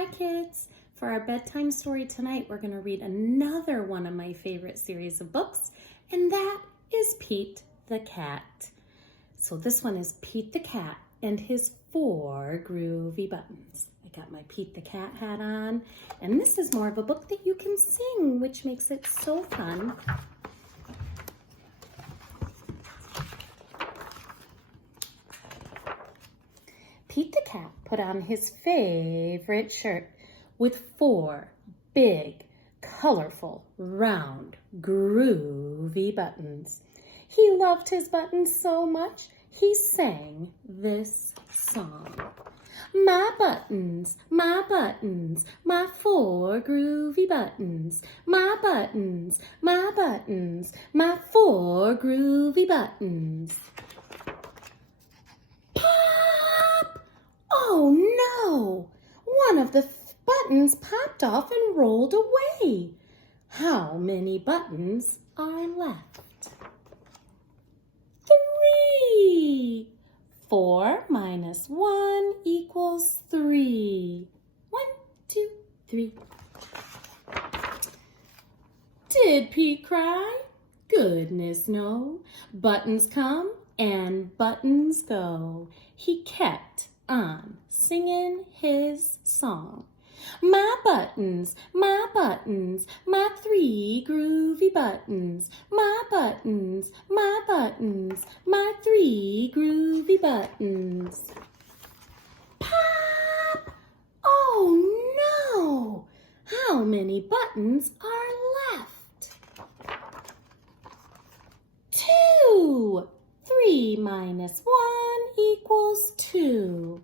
Hi kids! For our bedtime story tonight, we're going to read another one of my favorite series of books, and that is Pete the Cat. So this one is Pete the Cat and his 4 groovy buttons. I got my Pete the Cat hat on, and this is more of a book that you can sing, which makes it so fun. Pete the Cat put on his favorite shirt with 4 big, colorful, round, groovy buttons. He loved his buttons so much, he sang this song. My buttons, my 4 groovy buttons. My buttons, my 4 groovy buttons. Oh no! One of the buttons popped off and rolled away. How many buttons are left? 3! 4 minus 1 equals 3. 1, 2, 3. Did Pete cry? Goodness no. Buttons come and buttons go. He kept on singing his song. My buttons, my 3 groovy buttons. My buttons, my 3 groovy buttons. Pop! Oh no! How many buttons are left? 2! 3 minus 1 equals 2.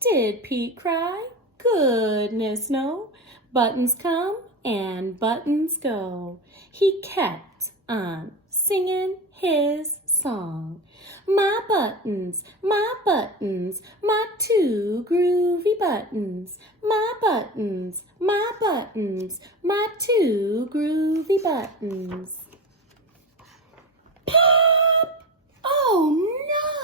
Did Pete cry? Goodness no. Buttons come and buttons go. He kept on singing his song. My buttons, my 2 groovy buttons. My buttons, my 2 groovy buttons. Pop! Oh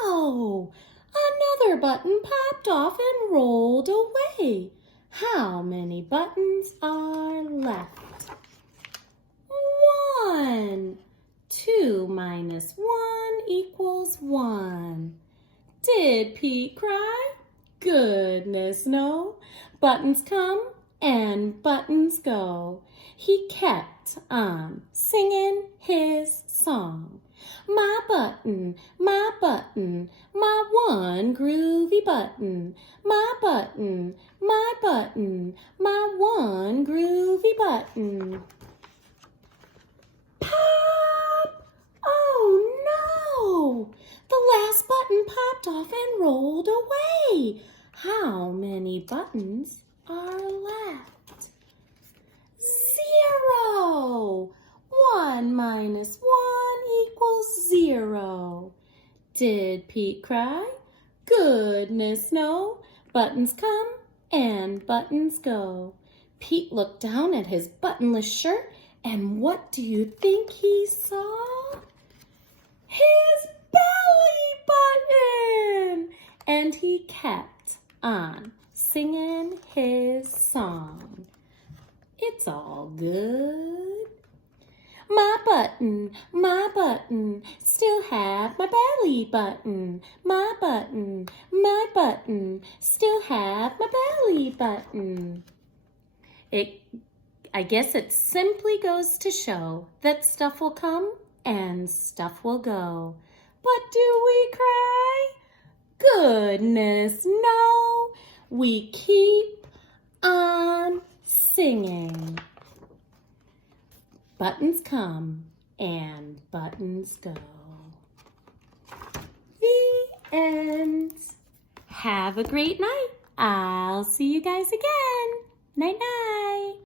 no! Another button popped off and rolled away. How many buttons are left? 1. 2 minus 1 equals 1. Did Pete cry? Goodness no. Buttons come and buttons go. He kept on singing his song. My button, my 1 groovy button. My button, my 1 groovy button. Pop! Oh no! The last button popped off and rolled away. How many buttons are left? 0! 1 minus 1 equals 0. Did Pete cry? Goodness no. Buttons come and buttons go. Pete looked down at his buttonless shirt, and what do you think he saw? His belly button! And he kept on singing his song. It's all good. My button, still have my belly button. My button, still have my belly button. I guess it simply goes to show that stuff will come and stuff will go. But do we cry? Goodness no. We keep on singing. Buttons come and buttons go. The end. Have a great night. I'll see you guys again. Night, night.